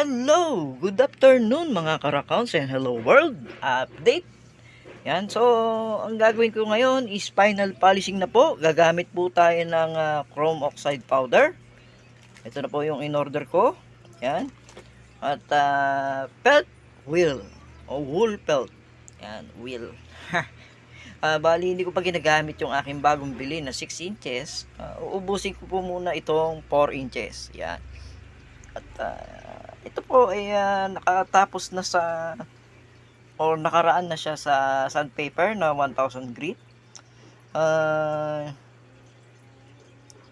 Hello! Good afternoon mga karakouns and hello world! Update! Yan, so ang gagawin ko ngayon is final polishing na po. Gagamit po tayo ng chrome oxide powder. Ito na po yung in-order ko. Yan. At pelt wheel o wool pelt. Yan, wheel. Bali hindi ko pa ginagamit yung aking bagong bili na 6 inches. Uubusin ko po muna itong 4 inches. Yan. At ito po ay nakatapos na sa or nakaraan na siya sa sandpaper na 1000 grit.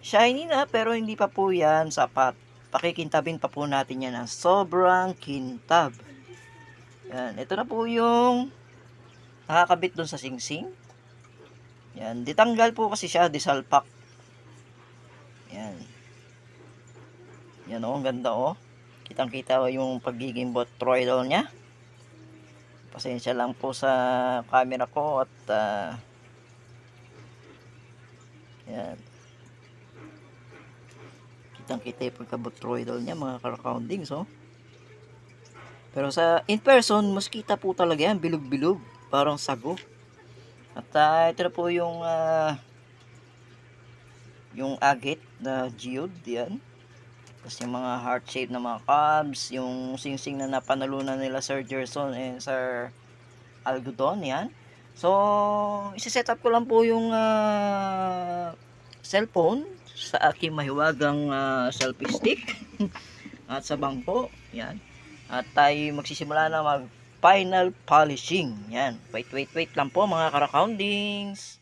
Shiny na pero hindi pa po yan sapat. Pakikintabin pa po natin yan ng sobrang kintab. Yan, ito na po yung nakakabit dun sa singsing. Yan, ditanggal po kasi siya, disalpak. Yan. Yan, ang ganda Kitang kita yung pagiging botroidal niya. Pasensya lang po sa camera ko at yan. Kitang kita yung pagka-botroidal niya mga karakoundings Pero sa in person, mas kita po talaga yan, bilog-bilog, parang sago. At ito na po yung agate na geode, yan. Tapos yung mga heart shape na mga cubs, yung singsing na napanalunan nila Sir Gerson and Sir Algodon, yan. So, isi-set up ko lang po yung cellphone sa aking mahiwagang selfie stick at sa bangko, yan. At tayo magsisimula na mag final polishing, yan. Wait lang po mga karakoundings.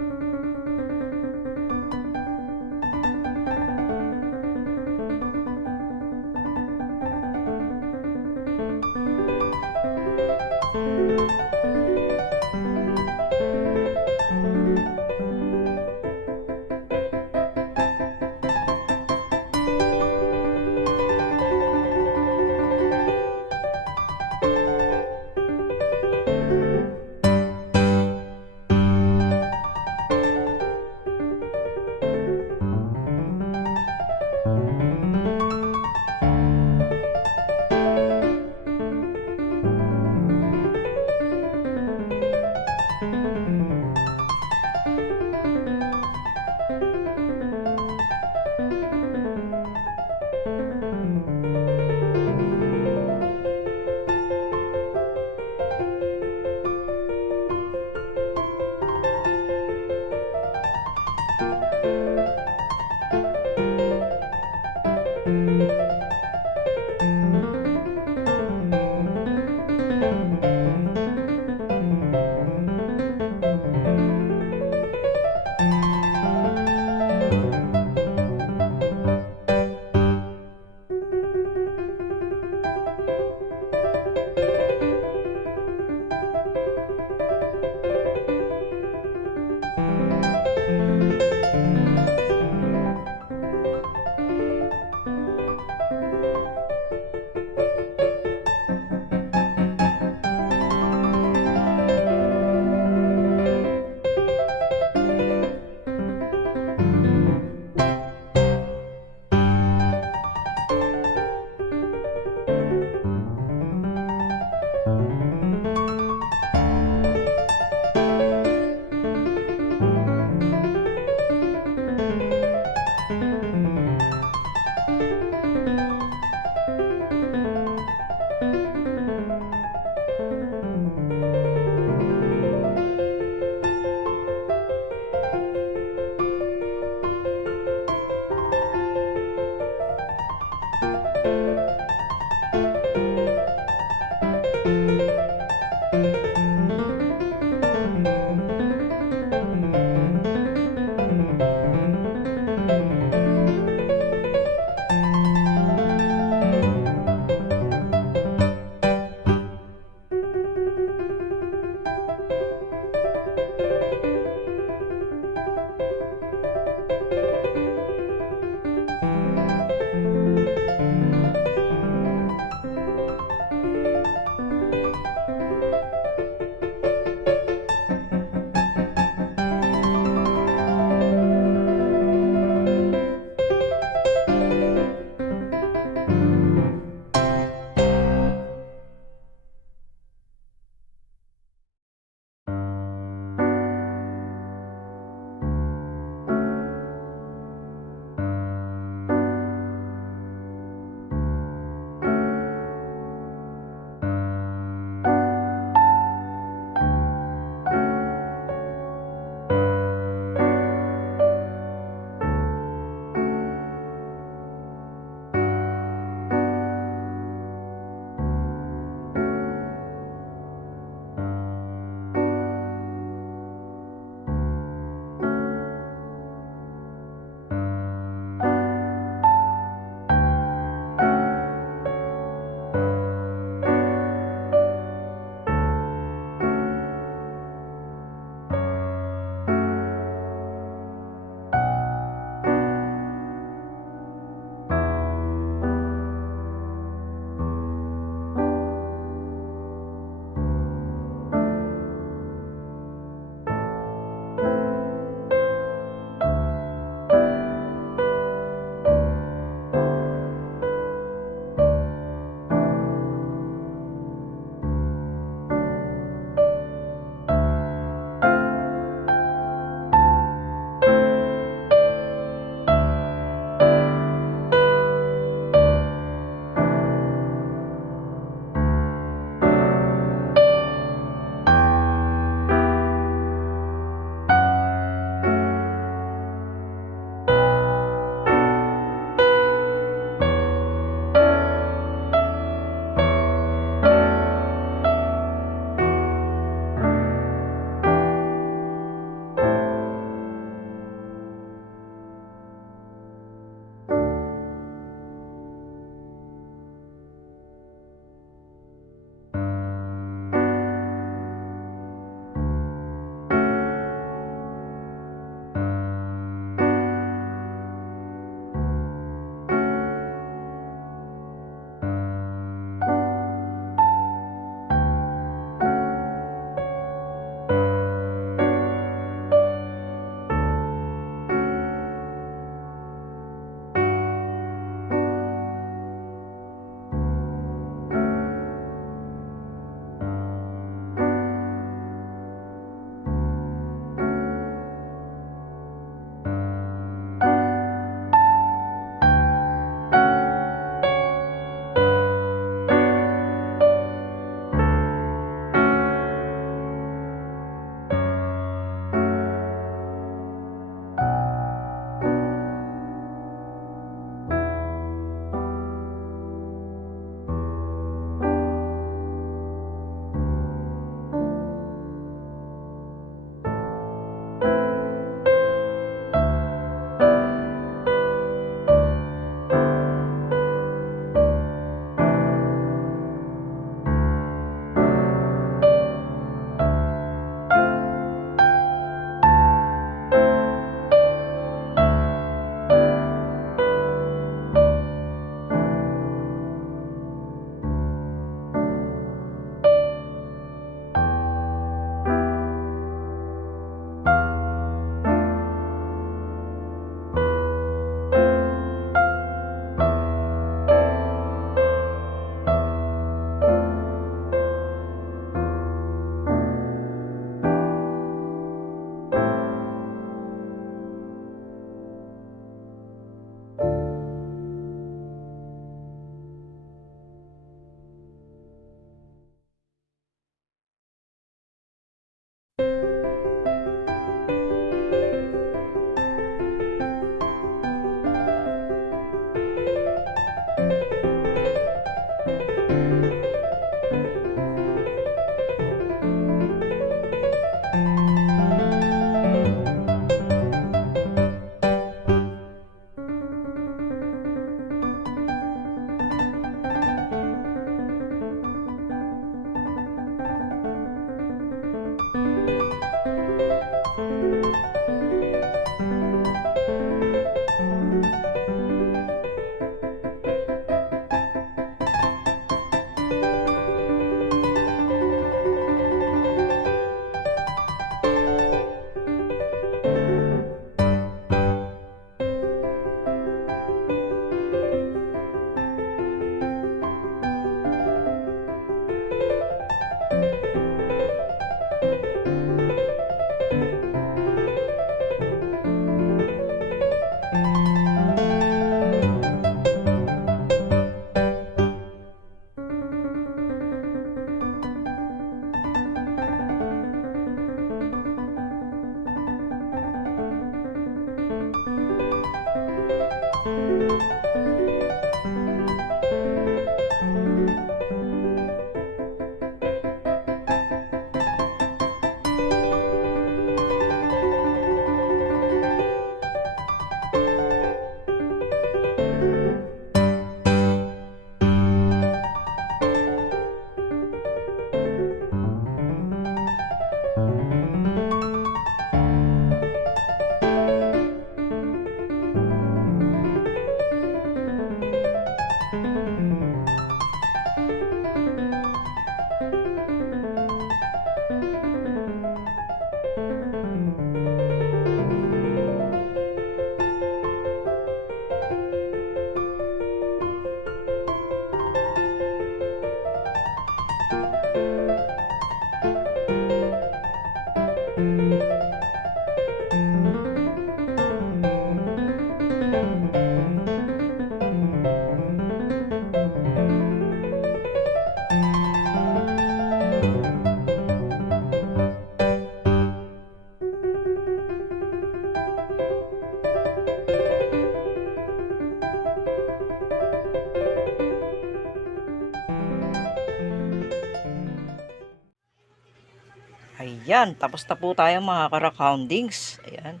Yan, tapos na po tayo mga ka-rockhoundings. Ayan.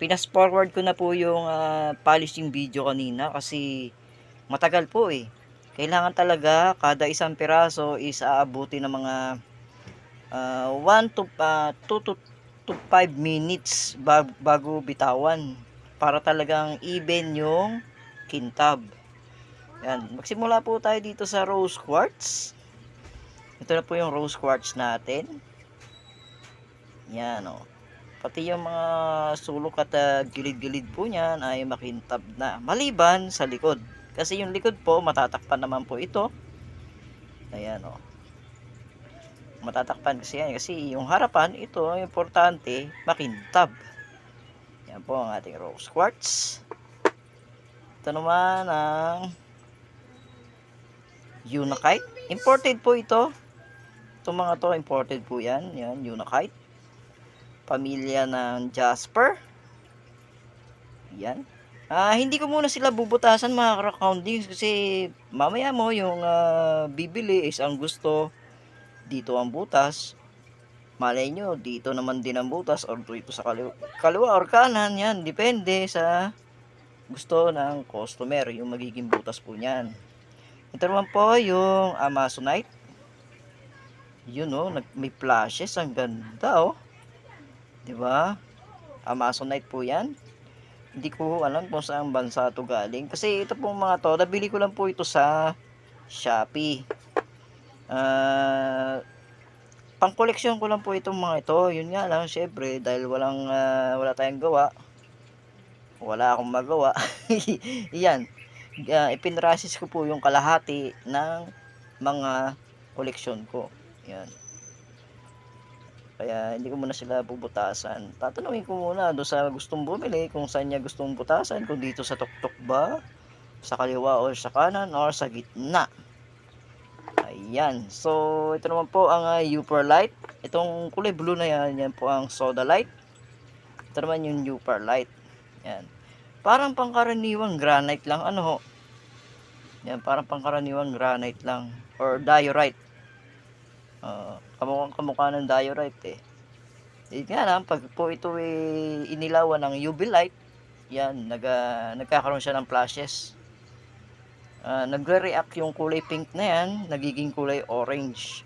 Pinas forward ko na po yung polishing video kanina kasi matagal po eh. Kailangan talaga kada isang piraso is aabuti ng mga 1 to 2 to 5 minutes bago bitawan para talagang even yung kintab. Yan, magsimula po tayo dito sa rose quartz. Ito na po yung rose quartz natin. Yan o. Pati yung mga sulok at gilid-gilid po niyan ay makintab na. Maliban sa likod. Kasi yung likod po, matatakpan naman po ito. Ayan o. Matatakpan kasi yan. Kasi yung harapan, ito, importante, makintab. Yan po ang ating rose quartz. Ito naman ang Unakite. Imported po ito. Itong mga to, imported po yan. Yan, Unakite. Pamilya ng Jasper. Yan. Hindi ko muna sila bubutasan mga ka-rockhoundings kasi mamaya mo yung bibili is ang gusto dito ang butas. Malay nyo, dito naman din ang butas or dito sa kaliwa or kanan. Yan, depende sa gusto ng customer yung magiging butas po niyan. Ito naman po yung Amazonite. Yun o, may flashes. Ang ganda o. Diba? Amazonite po yan. Hindi ko alam kung saan bansa ito galing. Kasi ito pong mga to, nabili ko lang po ito sa Shopee. Pang koleksyon ko lang po itong mga ito. Yun nga lang, syempre, dahil wala tayong gawa. Wala akong magawa. Yan. Ipinrasis ko po yung kalahati ng mga koleksyon ko. Yan. Kaya hindi ko muna sila bubutasan. Tatanungin ko muna doon sa gustong bumili kung saan niya gustong butasan. Kung dito sa tuktok ba, sa kaliwa o sa kanan or sa gitna. Ayan. So, ito naman po ang Uperlite. Itong kulay blue na yan, yan po ang Sodalite. Ito naman yung Uperlite. Yan. Parang pangkaraniwang granite lang. Ano ho? Yan, parang pangkaraniwang granite lang. Or diorite. Kamukha ng diorite eh. Yun nga lang, pag po ito inilawan ng UV light, yan, nagkakaroon siya ng flashes. Nagre-react yung kulay pink na yan, nagiging kulay orange.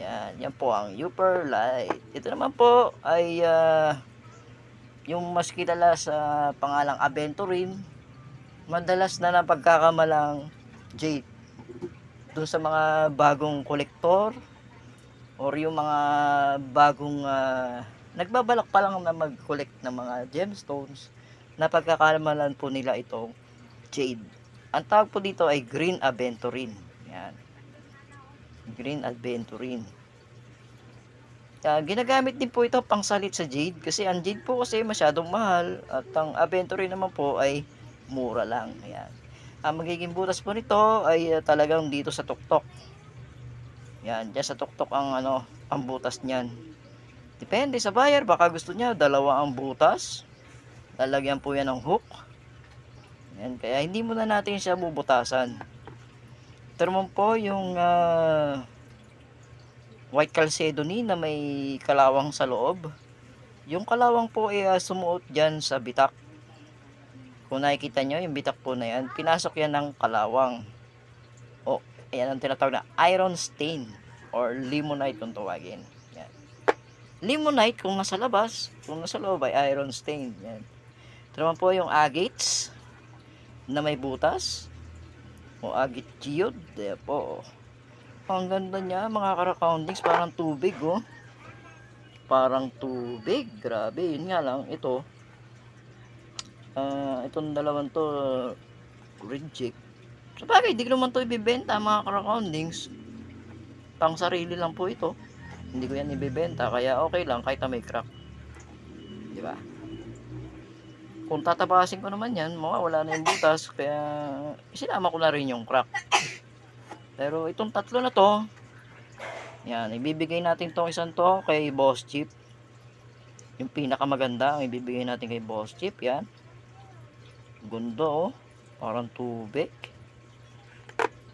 Yan po ang Uperlite. Ito naman po ay yung mas kilala sa pangalang Aventurine. Madalas na pagkakamalang jade. Doon sa mga bagong kolektor or yung mga bagong nagbabalak pa lang na mag-collect ng mga gemstones, na pagkakamalan po nila itong jade. Ang tawag po dito ay Green Aventurine. Yan. Green Aventurine. Ginagamit din po ito pang salit sa jade kasi ang jade po kasi masyadong mahal at ang Aventurine naman po ay mura lang. Ayan. Ang magiging butas po nito ay talagang dito sa tuktok. Yan, diyan sa tuktok ang ang butas niyan. Depende sa buyer, baka gusto niya dalawa ang butas. Lalagyan po yan ng hook. Yan, kaya hindi muna natin siya bubutasan. Ito naman po yung white chalcedony na may kalawang sa loob. Yung kalawang po ay sumuot diyan sa bitak. Kung nakikita nyo, yung bitak po na yan, pinasok yan ng kalawang. O, ayan ang tinatawag na iron stain or limonite kung tawagin. Yan. Limonite kung nasa labas, kung nasa loob ay iron stain. Yan. Ito naman po yung agates na may butas. O agate geode. Yan po. Ang ganda niya mga ka-rockhoundings, parang tubig oh. Parang tubig. Grabe, yun nga lang, ito. Itong dalawang to reject. So bagay, di ko naman to ibibenta mga ka-rockhoundings. Pang sarili lang po ito. Hindi ko yan ibibenta, kaya okay lang kahit na may crack. Di ba? Kung tatabasin ko naman yan, mawawala na yung butas, kaya isinama ko na rin yung crack. Pero itong tatlo na to, yan, ibibigay natin tong isang to kay Boss Chip. Yung pinakamaganda ang ibibigay natin kay Boss Chip, yan. Gundo oh, parang tubig.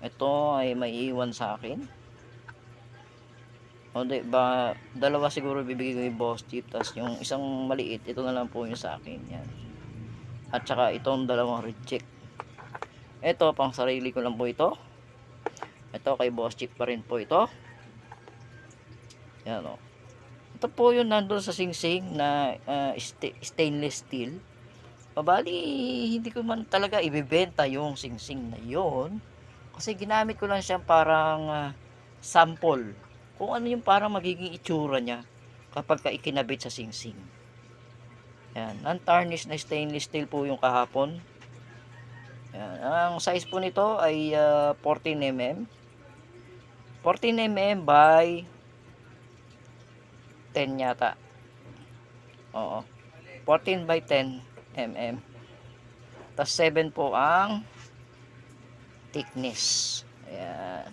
Ito ay maiiwan sa akin. O di ba, dalawa siguro bibigay ko yung boss chip, tapos yung isang maliit, ito na lang po yung sa akin. Yan. At saka itong dalawang reject. Ito, pang sarili ko lang po ito. Ito, kay boss chip pa rin po ito. Yan o. Ito po yung nandun sa singsing na stainless steel. Pabali, hindi ko man talaga ibebenta yung singsing na yon. Kasi ginamit ko lang siya parang sample. Kung ano yung parang magiging itsura niya kapag ka ikinabit sa singsing. Yan. Non-tarnished na stainless steel po yung kahapon. Yan. Ang size po nito ay 14 mm. 14 mm by 10 yata. Oo. 14 by 10 mm. Tapos 7 po ang thickness. Ayan.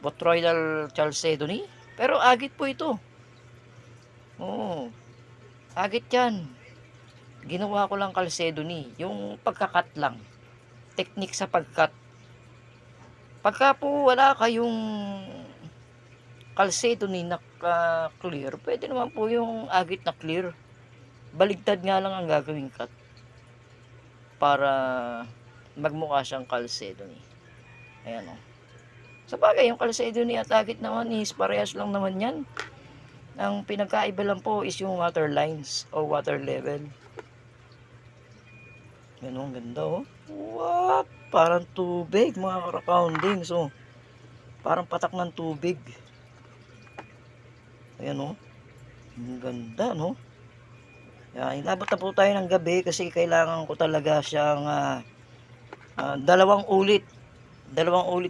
Botroidal Chalcedony. Pero agit po ito. Oo. Agit yan. Ginawa ko lang Chalcedony. Yung pagkakat lang. Technique sa pagkat. Pagka po wala kayong Chalcedony na clear, pwede naman po yung agit na clear. Baligtad nga lang ang gagawing cut para magmukha siyang Chalcedony. Ayan o. Sa bagay, yung Chalcedony at agit naman is parehas lang naman yan. Ang pinagkaiba lang po is yung water lines o water level. Yan o, ang ganda o. What? Parang tubig mga kara-pounding. So, parang patak ng tubig. Ayan o. Ang ganda no. Yan, inabot na po tayo ng gabi kasi kailangan ko talaga siyang dalawang ulit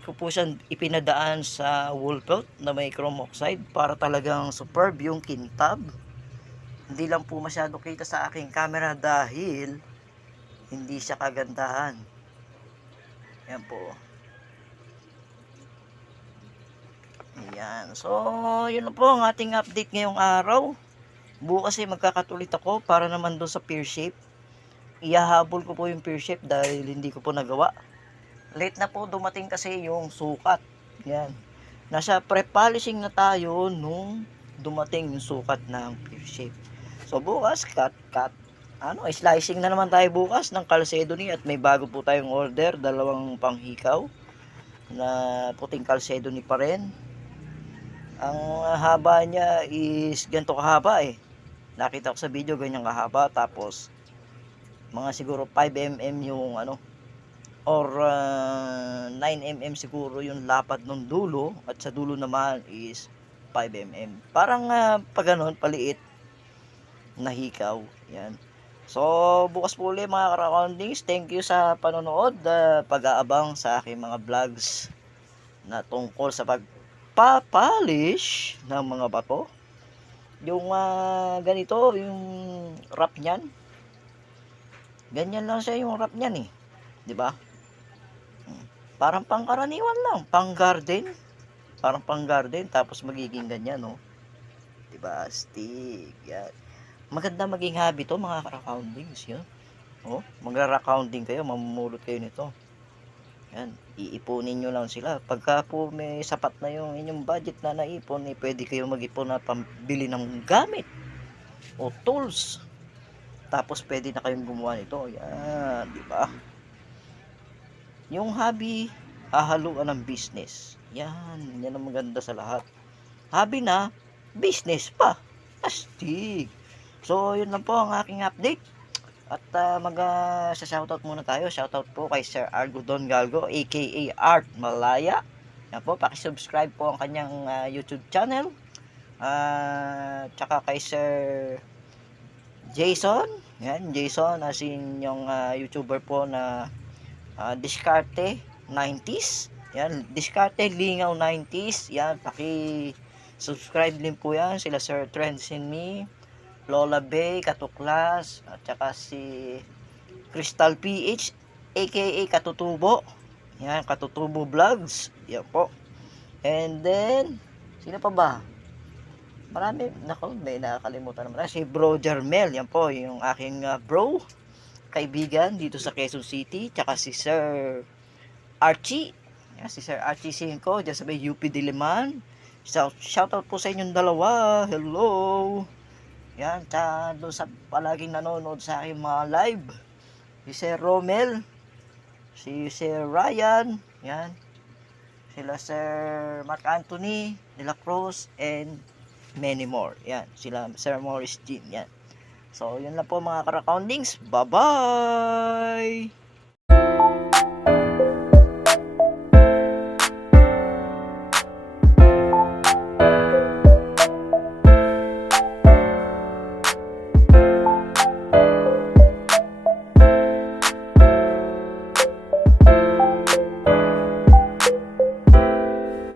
ko po siyang ipinadaan sa wool felt na may chrome oxide para talagang superb yung kintab. Hindi lang po masyado kita sa aking camera dahil hindi siya kagandahan. Yan po. Ayan. So, yun na po ang ating update ngayong araw. Bukas ay magkakatulit ako para naman doon sa pear shape. Ihahabol ko po yung pear shape dahil hindi ko po nagawa. Late na po dumating kasi yung sukat. Yan. Nasa pre-polishing na tayo nung dumating yung sukat ng pear shape. So bukas, slicing na naman tayo bukas ng Chalcedony at may bago po tayong order. Dalawang panghikaw na puting Chalcedony pa rin. Ang haba niya is ganito kahaba eh. Nakita ko sa video ganyan kahaba, tapos mga siguro 5 mm yung or 9 mm siguro yung lapad ng dulo, at sa dulo naman is 5 mm. Parang pag ganun, paliit na hikaw. Yan. So bukas po ulit mga karakondings. Thank you sa panonood, pag-aabang sa aking mga vlogs na tungkol sa pagpapolish ng mga bato. Yung ganito, yung wrap niyan. Ganyan lang siya yung wrap niyan eh. 'Di ba? Parang pangkaraniwan lang, pang-garden. Parang pang-garden tapos magiging ganyan, no. 'Di ba? Astig. Yan. Maganda maging hobby to mga ka-roundings, yun. Oh, magra-rounding kayo, mamumulot kayo nito. Yan, iipunin nyo lang sila. Pagka po may sapat na yung inyong budget na naipon, pwede kayo mag-ipon na pambili ng gamit o tools. Tapos pwede na kayong gumawa nito. Yan, di ba? Yung hobby, hahaluan ng business. Yan ang maganda sa lahat. Hobby na, business pa. Astig. So, yun lang po ang aking update. At sa-shoutout muna tayo. Shoutout po kay Sir Argo Don Galgo, aka Art Malaya. Yan po, pakisubscribe po ang kanyang YouTube channel. Tsaka kay Sir Jason. Yan, Jason, as in yung YouTuber po na Diskarte 90s. Yan, Diskarte Lingaw 90s. Yan, paki-subscribe din po yan. Sila Sir Trends in Me, Lola Bay, Katuklas, at saka si Crystal PH, aka Katutubo. Yan, Katutubo Vlogs. Yan po. And then, sino pa ba? Marami, may nakakalimutan naman. Si Bro Jermel, yan po, yung aking bro, kaibigan dito sa Quezon City. Tsaka si Sir Archie. Yan, si Sir Archie 5, dyan sa may UP Diliman. Shoutout po sa inyong dalawa. Hello. Yan, doon sa palaging nanonood sa aking mga live. Si Sir Romel, si Sir Ryan, yan. Sila Sir Mark Anthony de la Cruz, and many more. Yan, sila Sir Morris Jean, yan. So, yun lang po mga Karakoundings. Bye-bye!